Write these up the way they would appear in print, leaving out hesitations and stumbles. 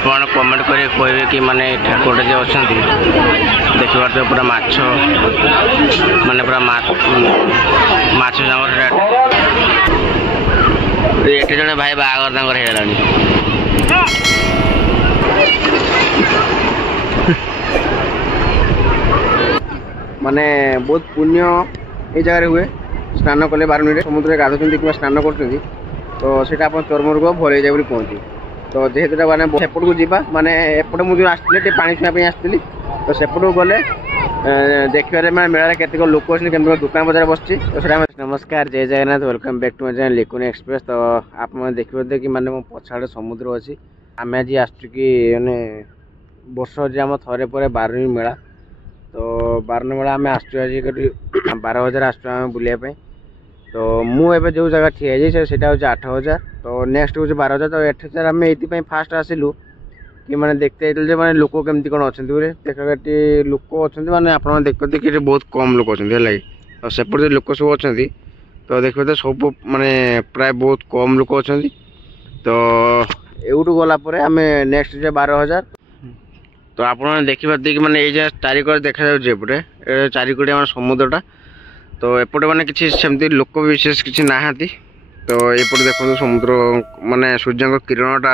ଆପଣ କମେଣ୍ଟ କରି କହିବେ କି ମାନେ ଠାକୁରଟେ ଯେ ଅଛନ୍ତି ଦେଖିବାରେ ପୁରା ମାଛ ମାନେ ପୁରା ମାଛ ସାଙ୍ଗରେ ଏଠି ଜଣେ ଭାଇ ବାହାଘର ତାଙ୍କର ହେଇଗଲାଣି। ମାନେ ବହୁତ ପୁଣ୍ୟ এই ଜାଗାରେ ହୁଏ। ସ୍ନାନ କଲେ ବାରୁଣୀରେ ସମୁଦ୍ରରେ ଗାଧୁଛନ୍ତି କିମ୍ବା ସ୍ନାନ କରୁଛନ୍ତି ତ ସେଇଟା ଆପଣ ଚର୍ମରୋଗ ଭଲ ହେଇଯାଏ ବୋଲି କୁହନ୍ତି। ତ ଯେହେତୁ ମାନେ ସେପଟକୁ ଯିବା ମାନେ ଏପଟେ ମୁଁ ଯେଉଁ ଆସିଥିଲି ଟିକେ ପାଣି ଛୁଇଁବା ପାଇଁ ଆସିଥିଲି ତ ସେପଟକୁ ଗଲେ ଦେଖିବାରେ ମାନେ ମେଳାରେ କେତେକ ଲୋକ ଅଛନ୍ତି କେମିତି ଦୋକାନ ବଜାର ବସିଛି ତ ସେଇଟା ନମସ୍କାର ଜୟ Jagannath welcome back to my channel Likuni express. ତ ଆପଣ ଦେଖିପାରୁଥିବେ କି ମାନେ ମୋ ପଛଆଡ଼େ ସମୁଦ୍ର ଅଛି। ଆମେ ଆଜି ଆସିଛୁ କି ମାନେ ବର୍ଷ ଅଛି ଆମ ଥରେ ପରେ ବାରୁଣୀ ମେଳା। ତ ବାରୁଣୀ ମେଳା ଆମେ ଆସିଛୁ ଆଜି 12,000 ଆସିଛୁ ଆମେ ବୁଲିବା ପାଇଁ। ତ ମୁଁ ଏବେ ଯେଉଁ ଜାଗା ଠିଆ ହେଇଛି ସେଇଟା ହେଉଛି 8,000 ତ ନେକ୍ସଟ ହେଉଛି 12,000। ତ 8,000 ଆମେ ଏଇଥିପାଇଁ ଫାଷ୍ଟ ଆସିଲୁ କି ମାନେ ଦେଖତେ ଯାଇଥିଲୁ ଯେ ମାନେ ଲୋକ କେମିତି କ'ଣ ଅଛନ୍ତି ବୋଲି। ଦେଖାଗଠି ଲୋକ ଅଛନ୍ତି ମାନେ ଆପଣ ଦେଖନ୍ତି କି ବହୁତ କମ୍ ଲୋକ ଅଛନ୍ତି ହେଲା କି। ଆଉ ସେପଟେ ଲୋକ ସବୁ ଅଛନ୍ତି ତ ଦେଖିବେ ତ ସବୁ ମାନେ ପ୍ରାୟ ବହୁତ କମ୍ ଲୋକ ଅଛନ୍ତି। ତ ଏଇଠୁ ଗଲା ପରେ ଆମେ ନେକ୍ସଟ ଯେ 12,000 ତ ଆପଣ ଦେଖିପାରୁଥିବେ କି ମାନେ ଏଇ ଯେ ଚାରିକଡ଼ ଦେଖାଯାଉଛି ଏପଟେ ଚାରିକଡ଼ ଆମର ସମୁଦ୍ରଟା। ତ ଏପଟେ ମାନେ କିଛି ସେମିତି ଲୋକ ବିଶେଷ କିଛି ନାହାନ୍ତି। ତ ଏପଟେ ଦେଖନ୍ତୁ ସମୁଦ୍ର ମାନେ ସୂର୍ଯ୍ୟଙ୍କ କିରଣଟା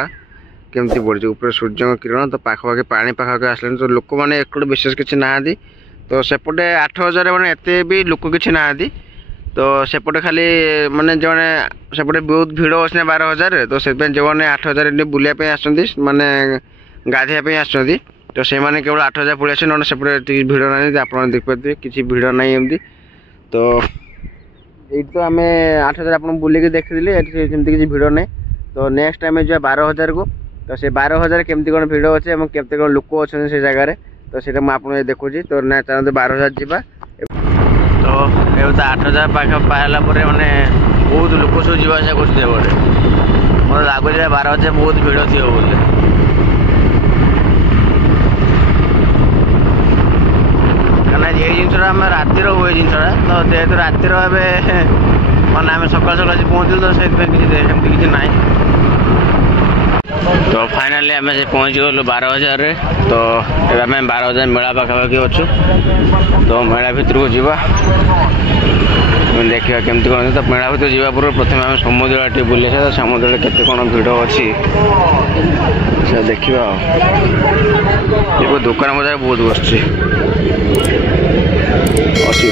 କେମିତି ପଡ଼ିଛି ଉପରେ ସୂର୍ଯ୍ୟଙ୍କ କିରଣ ତ ପାଖାପାଖି ପାଣି ପାଖାପାଖି ଆସିଲାଣି। ତ ଲୋକମାନେ ଏପଟେ ବିଶେଷ କିଛି ନାହାନ୍ତି। ତ ସେପଟେ 8,000 ମାନେ ଏତେ ବି ଲୋକ କିଛି ନାହାନ୍ତି। ତ ସେପଟେ ଖାଲି ମାନେ ଯେଉଁମାନେ ସେପଟେ ବହୁତ ଭିଡ଼ ଅଛି ନା 12,000 ତ ସେଥିପାଇଁ ଯେଉଁମାନେ 8,000 ଏଠି ବୁଲିବା ପାଇଁ ଆସୁଛନ୍ତି ମାନେ ଗାଧୋଇବା ପାଇଁ ଆସୁଛନ୍ତି ତ ସେମାନେ କେବଳ 8,000 ପଳେଇ ଆସିବେ। ନହେଲେ ସେପଟେ ଏତିକି ଭିଡ଼ ନାହିଁ ଆପଣ ଦେଖିପାରୁଥିବେ କିଛି ଭିଡ଼ ନାହିଁ ଏମିତି। ତ ଏଇଠି ତ ଆମେ 8,000 ଆପଣ ବୁଲିକି ଦେଖିଥିଲେ ଏଠି ସେମିତି କିଛି ଭିଡ଼ ନାହିଁ। ତ ନେକ୍ସଟ ଆମେ ଯିବା 12,000କୁ। ତ ସେ 12,000 କେମିତି କ'ଣ ଭିଡ଼ ଅଛି ଏବଂ କେତେ କ'ଣ ଲୋକ ଅଛନ୍ତି ସେ ଜାଗାରେ ତ ସେଇଟା ମୁଁ ଆପଣଙ୍କୁ ଦେଖୁଛି। ତ ନା ଚାଲନ୍ତୁ 12,000 ଯିବା। ତ ଏବେ ତ 8,000 ପାଖ ପାଇଲା ପରେ ମାନେ ବହୁତ ଲୋକ ସବୁ ଯିବା ଆସିବା କରୁଛନ୍ତି ଏପଟେ। ମୋତେ ଲାଗୁଛି 12,000 ବହୁତ ଭିଡ଼ ଥିବ ବୋଲି। କାରଣ ଏଇ ଜିନିଷଟା ଆମେ ରାତିର ହୁଏ ଜିନିଷଟା ତ ଯେହେତୁ ରାତିର ଏବେ ମାନେ ଆମେ ସକାଳୁ ସକାଳୁ ଆସି ପହଞ୍ଚିଲୁ ତ ସେଇଥିପାଇଁ କିଛି ସେମିତି କିଛି ନାହିଁ। ତ ଫାଇନାଲି ଆମେ ସେ ପହଞ୍ଚିଗଲୁ 12,000ରେ। ତ ଏବେ ଆମେ 12,000 ମେଳା ପାଖାପାଖି ଅଛୁ। ତ ମେଳା ଭିତରକୁ ଯିବା ଦେଖିବା କେମିତି କ'ଣ। ତ ମେଳା ଭିତରୁ ଯିବା ପୂର୍ବରୁ ପ୍ରଥମେ ଆମେ ସମୁଦ୍ର ଟିକେ ବୁଲି ଆସିବା। ତ ସମୁଦ୍ରରେ କେତେ କ'ଣ ଭିଡ଼ ଅଛି ସେ ଦେଖିବା। ଆଉ ଏବେ ଦୋକାନ ବଜାର ବହୁତ ବସୁଛି ଅଛି।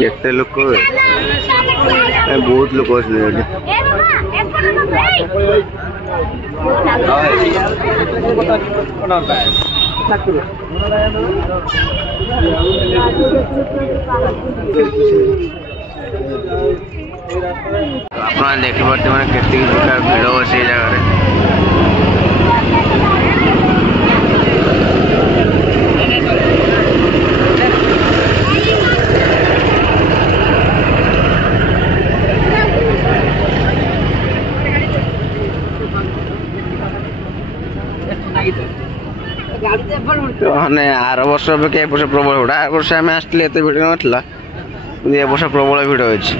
କେତେ ଲୋକ ବହୁତ ଲୋକ ଅଛନ୍ତି ଏଠି। ଆପଣ ଦେଖିପାରୁଥିବେ ମାନେ କେତିକି ପ୍ରକାର ଭିଡ଼ ଅଛି ଏ ଜାଗାରେ। ମାନେ ଆର ବର୍ଷ ଅପେକ୍ଷା ଏ ବର୍ଷ ପ୍ରବଳ ଭିଡ଼। ଆର ବର୍ଷ ଆମେ ଆସିଥିଲେ ଏତେ ଭିଡ଼ ନଥିଲା କିନ୍ତୁ ଏ ବର୍ଷ ପ୍ରବଳ ଭିଡ଼ ଅଛି।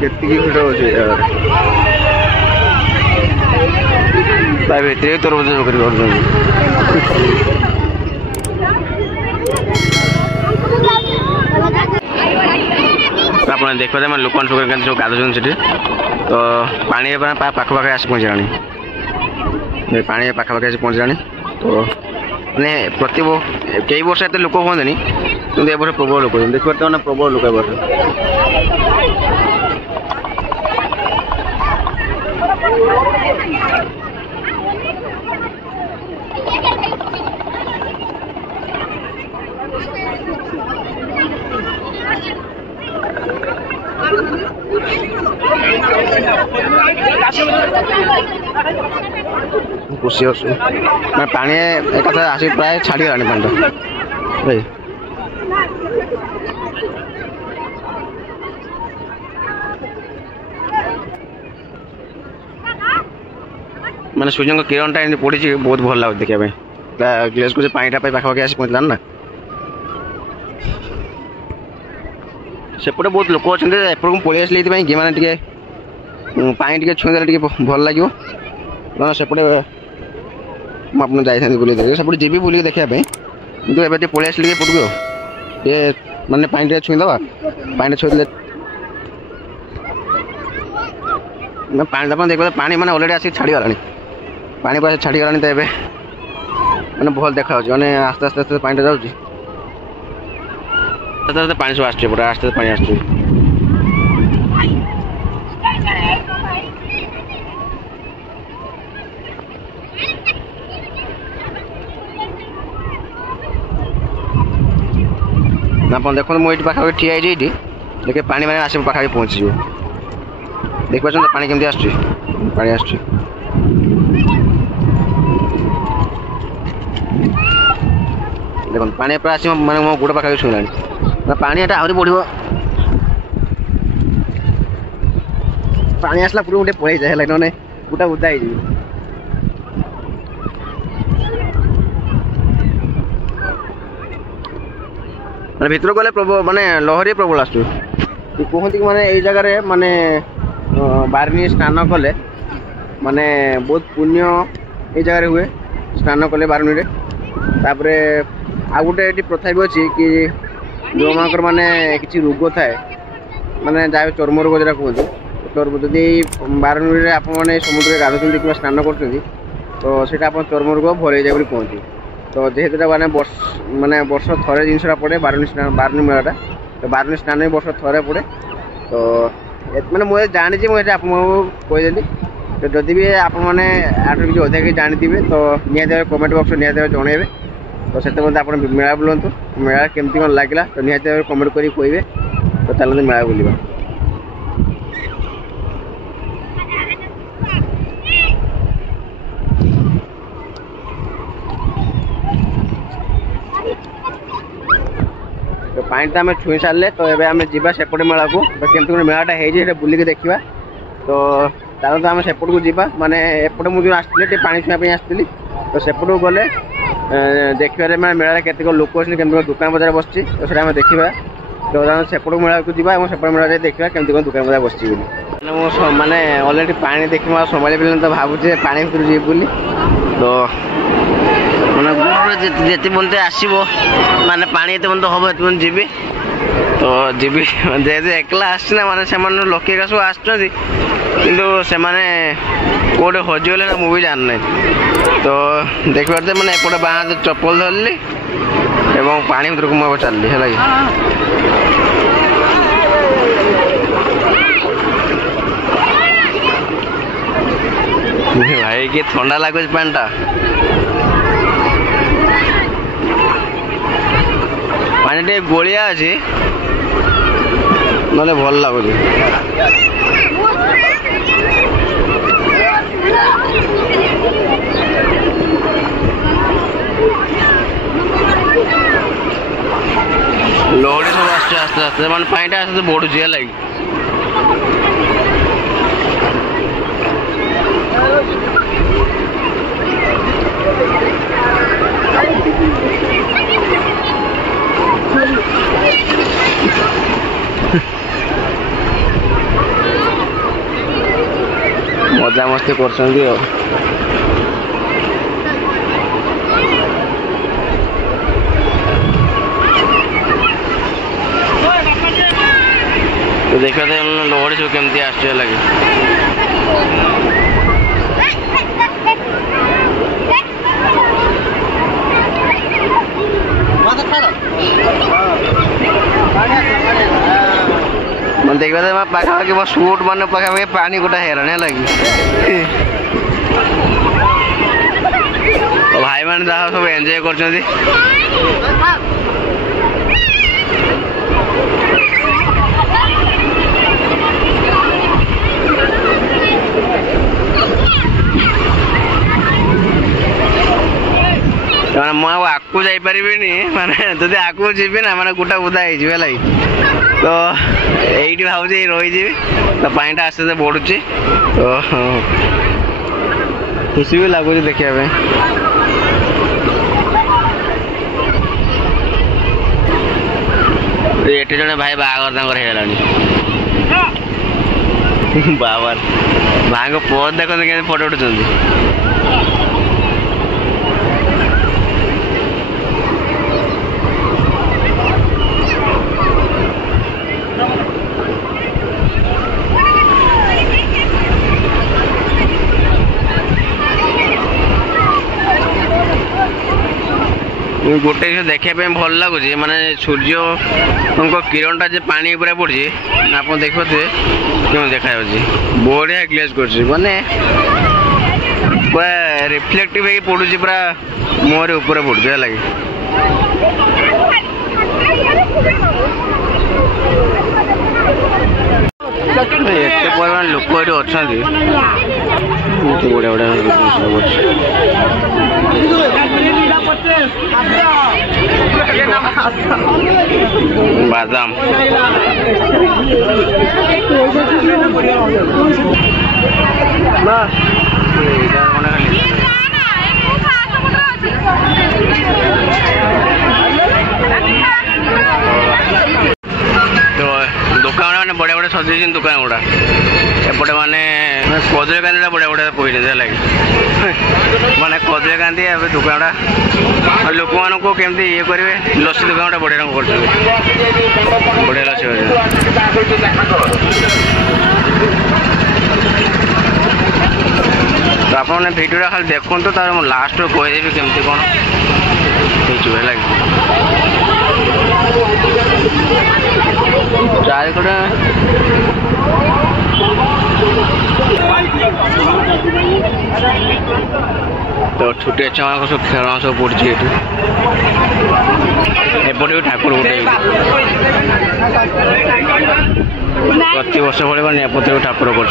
କେତିକି ଭିଡ଼ ଅଛି ତା ଭିତରେ ତରଭୁଜ ବିକ୍ରି କରୁଛନ୍ତି। ଆପଣ ଦେଖୁଥିବେ ମାନେ ଲୋକମାନେ ସବୁ କେମିତି ସବୁ ଗାଧୁଛନ୍ତି ସେଠି। ତ ପାଣି ପାଖାପାଖି ଆସି ପହଞ୍ଚିଲାଣି। ପାଣି ପାଖାପାଖି ଆସି ପହଞ୍ଚିଲାଣି। ତ ମାନେ କେଇ ବର୍ଷ ଏତେ ଲୋକ ହୁଅନ୍ତିନି କିନ୍ତୁ ଏ ବର୍ଷ ପ୍ରବଳ ଲୋକ ଅଛନ୍ତି। ଦେଖିପାରୁଥିବେ ମାନେ ପ୍ରବଳ ଲୋକ ଏ ବର୍ଷ। खुशी मैं पानी एक आसिक प्राय छाड़गलानी पानी मैंने सूर्य किरण टा पड़ी बहुत भल लगे देखा ग्लेस को पानीटा पाखापाखि आसी पहुँचला ना सेपटे बहुत लोक अच्छा एपट पलि आसले कि मैंने पानी टे छुईदे भल लगे ना सेपटे मुझे जाइए बुले देखिए सेपटे जी बुले देखापी कि एवं पलि आसली एपट ये मानने पानी टे छुईदे पानी छुईदे पानी देखो पानी मैंने अलरेडी आसिक छाड़गला पानी पास छाड़गलानी तो ये मैंने भल देखा मैंने आस्ते आस्ते आस्ते पानी जाऊँगी आस्ते आस्ते पानी सब आसते पूरा आस्ते पानी आस आप देखो मुझे पाखापी ठिया है देखे पानी मैंने आस पाखापी पहुँची देख पार्टी पानी केमती आस पानी आस देखो पानी पूरा आस मैंने मो गोड़ पाखापी छुईला पानी एटा आहरी बढ़ पानी आसला पूरा गोटे पड़े जाए ना गोटा उदा हो मैंने भितर गले प्रबल माने लहरी प्रबल आसु कहते माने ये जगार माने बारनी स्नान कले माने बहुत पुण्य ये जगार हुए स्नान कले बारनी तापर आ गोटे ये प्रथा भी अच्छी कि जो मानकर माने किसी रोग थाए माने जहाँ चर्म रोग जरा कहते चर्म जदि बारनी आप समुद्र गाधुंट कि स्नान कर तो सीटा आप चर्म रोग भल हो जाए कहते तो जेहेतु माने वर्ष थरे जिनसा पड़े बारनी मेलाटा तो बारनी स्नान भी वर्ष थरे पड़े तो मैंने मुझे जानी मुझे आपदेली तो जदि भी आप मैंने आठ किसी अधिक जानी तो निहत कमेंट बक्स निहत जनइबे तो से आप मेला बुलां मेला केमती कौन लगे तो निहत कमेंट कर कहे तो चलते मेला बुलवा तो पानी तो आम छुई सारे तो ये आम जा सेपटे मेला को तो केमती मेलाटा हो बुलिक देखा तो तार तो आम सेपट को जावा माने एपटे मुझे आसती पानी छुआ आसती तो सेपट को गले देखिए मैं मेला के लोक अच्छे केमती दुकान बजार बस तो सीटा देखा तो सेपट मेला को जावा सेपट मेला देखा केमती दुकान बजार बस माने अलरेडी पानी देखी मैं संभाली पारे तो भावुचे पानी भर जी बोली तो मैंने गुरुपुर जी बनते आसो माने पानी ये बंद हम ये जी तो जी जेहतु एकला आसना माने से लके सब आसुँच कि कौटे हजिगले ना मुझे जान तो देख पारे मैंने एपटे बाँ चप्पल धरली एवं पानी भर को मुझे चलली है भाई कि ठंडा लगुच पानीटा पानी टे गोलिया अच्छी ना भल लगुच लहड़ी सब आस्ते आस्ते आस्ते मैं पानीटा आस्ते बढ़ुची है लगी मजा मस्ती कर तो देखा लहड़ी सब केमती आसे लगे मैं देखा मैं पाखापाखि मो सूट मान पाखापाखि पानी गोटा हैरान लगी भाई मैंने जहाँ सब एंजॉय कर आकु जाई परिबेनी माने जदि आकु जीबे ना माने गुटा उदा हे जिवे लाई तो एइटी भाउजी रही जीबे तो पानीटा आस्ते आस्ते बढ़ुची तो खुशी भी लगुच देखिया पे एटे जने भाई बागर तांकर हेलानी बाबर भाई को पोज देखो के फोटो उठुचंदी गोटे देखा भल लगुच माने सूर्य उनको किरण टा पानी पूरा पड़ी आप देखते क्यों देखा बढ़िया ग्लेज कर माने पूरा रिफ्लेक्टिव है पड़ू पूरा मुहर ऊपर पड़ू है लगे एत परिमाण लोक ये अच्छा बढ़िया बढ़िया बादाम तो दुकान मैंने बढ़िया बढ़िया सजाई दुकान गुड़ा एपटे माने कदली कांदी बढ़िया बढ़िया पकड़े लगे माने कदली कांदी दुकान लोक मान को केमती ये करेंगे लस्सी दुकान बढ़िया कर बढ़िया लस्सी तो आप भिडियो खाली देखु तो तार लास्ट कहीदेवी केमती कौन लगे चारिकड़े तो छुटिया छुआ सब खेल सब पड़ी एपटे भी ठाकुर गोटे प्रति वर्ष भाई नेपथ्य ठाकुर कर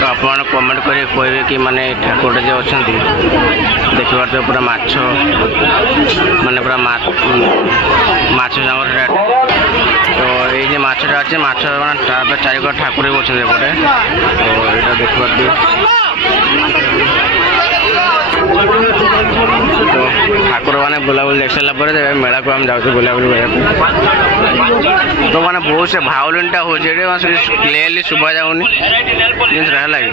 तो आप कमेंट कर कहे कि माने ठाकुर जो अच्छा देखा तो पूरा माछ माने पूरा माछ जंगल तो ये माछटा अच्छे माछ माने चारिक ठाकुर भी अच्छे एपटे तो यहाँ देखा तो ठाकुर मैंने बुलाबुली देख सारा मेला को हम जाऊँ बुलाबुली तो मैंने बहुत से भावलिन हो क्लियरली शुभा जाऊनी जिन लगे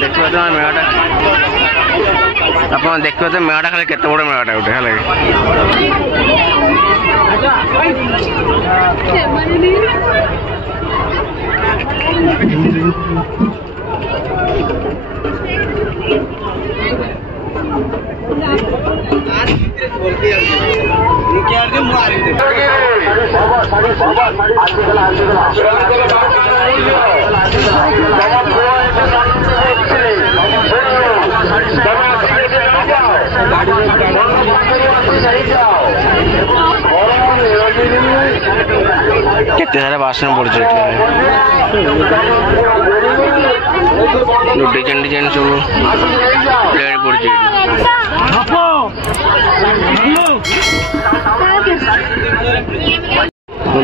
देखिए तो मेलाटा आप देखिए तो मेलाटा खाली केते बड़ मेलाटा गोटे है केते सारा बासन पड़े डिजाइन डिजाइन सब प्लेट पड़े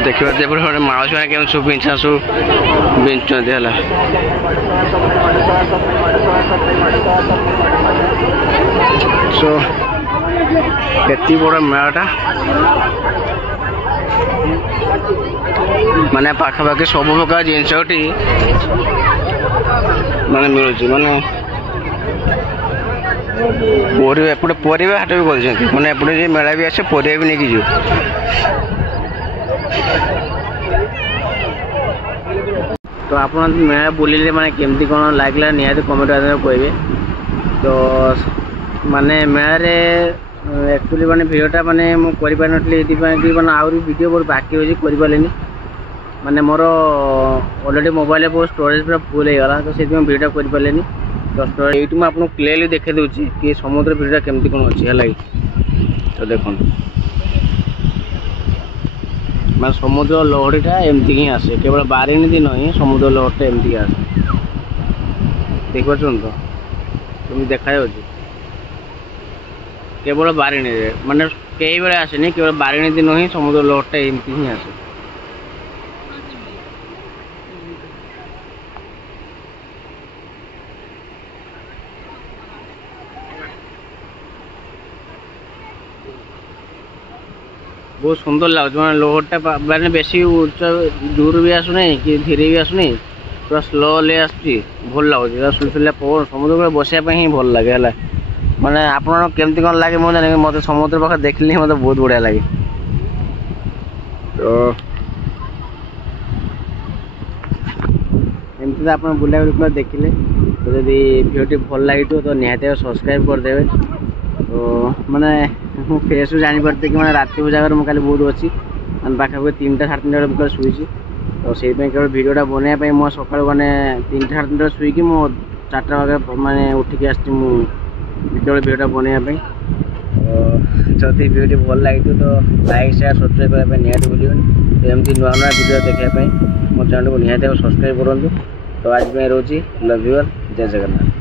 देखिए माउस मैंने केम सब बिछा सब बिंचुंट है सो केती बड़ मेलाटा माने पाखापाखि सब प्रकार जिनसटी माने मिलूँ माने एपटे परिवा हाट भी कर मैंने एपटे मेला भी आसे परिवा भी नहीं जीव तो आप मेला बुलिले माने केमती कौन लगला निहाती कमेंट कहे तो माने मेला रे एक्चुअली माने भिडियोटा माने मु करि पार नथले एति कि माने आउरी वीडियो बहुत बाकी होजी करि पालेनी माने मोर ऑलरेडी मोबाइल बहुत स्टोरेज पूरा फुल हो गला तो से वीडियो करि पालेनी तो स्टोरेज एटू मैं आपको क्लियरली देखा दूची कि समुद्र भिडियोटा केमती कौन अच्छी है तो देखो ମାନେ ସମୁଦ୍ର ଲହଡ଼ିଟା ଏମିତି ହିଁ ଆସେ, କେବଳ ବାରିଣୀ ଦିନ ହିଁ ସମୁଦ୍ର ଲହଡ଼ିଟା ଏମିତି ଆସେ। ଦେଖିପାରୁଛନ୍ତି ତ କେମିତି ଦେଖାଯାଉଛି? କେବଳ ବାରିଣୀରେ, ମାନେ କେଇ ବେଳେ ଆସେନି, କେବଳ ବାରିଣୀ ଦିନ ହିଁ ସମୁଦ୍ର ଲହଡ଼ିଟା ଏମିତି ହିଁ ଆସେ। ବହୁତ ସୁନ୍ଦର ଲାଗୁଛି, ମାନେ ଲହଡ଼ିଟା ମାନେ ବେଶୀ ଉଚ୍ଚ ଦୂର ବି ଆସୁନାହିଁ କି ଧୀରେ ବି ଆସୁନାହିଁ, ପୁରା ସ୍ଲୋଲି ଆସୁଛି। ଭଲ ଲାଗୁଛି, ସୁଲସୁଲିଆ ପବନ, ସମୁଦ୍ର କୂଳେ ବସିବା ପାଇଁ ହିଁ ଭଲ ଲାଗେ ହେଲା। ମାନେ ଆପଣ କେମିତି କ'ଣ ଲାଗେ ମୁଁ ଜାଣିନି, ମୋତେ ସମୁଦ୍ର ପାଖରେ ଦେଖିଲେ ହିଁ ମୋତେ ବହୁତ ବଢ଼ିଆ ଲାଗେ। ତ ଏମିତି ତ ଆପଣ ବୁଲାବୁଲି କରି ଦେଖିଲେ, ତ ଯଦି ଭିଡ଼ିଓଟି ଭଲ ଲାଗିଥିବ ତ ନିହାତି ସବସ୍କ୍ରାଇବ୍ କରିଦେବେ। ତ ମାନେ ମୁଁ ଫେସ୍ରୁ ଜାଣିପାରୁଛି କି ମାନେ ରାତି ଜାଗାରେ ମୁଁ କାଲି ବହୁତ ଅଛି, ମାନେ ପାଖାପାଖି 3ଟା 3:30 ବେଳେ ମୁଁ କାଲି ଶୋଇଛି। ତ ସେଇଥିପାଇଁ କେବଳ ଭିଡ଼ିଓଟା ବନେଇବା ପାଇଁ ମୁଁ ସକାଳୁ ମାନେ 3ଟା 3:30 ବେଳେ ଶୋଇକି ମୁଁ 4ଟା ବାଜେ ମାନେ ଉଠିକି ଆସିଛି ମୁଁ ଯେତେବେଳେ ଭିଡ଼ିଓଟା ବନେଇବା ପାଇଁ। ତ ଯଦି ଭିଡ଼ିଓଟି ଭଲ ଲାଗିଥିବ ତ ଲାଇକ୍ ସେୟାର ସବସ୍କ୍ରାଇବ୍ କରିବା ପାଇଁ ନିହାତି ଭୁଲିବନି। ତ ଏମିତି ନୂଆ ନୂଆ ଭିଡ଼ିଓ ଦେଖିବା ପାଇଁ ମୋ ଚ୍ୟାନେଲକୁ ନିହାତି ସବସ୍କ୍ରାଇବ୍ କରନ୍ତୁ। ତ ଆଜି ପାଇଁ ରହୁଛି, ଲଭ୍ ୟୁ ଅଲ୍, ଜୟ ଜଗନ୍ନାଥ।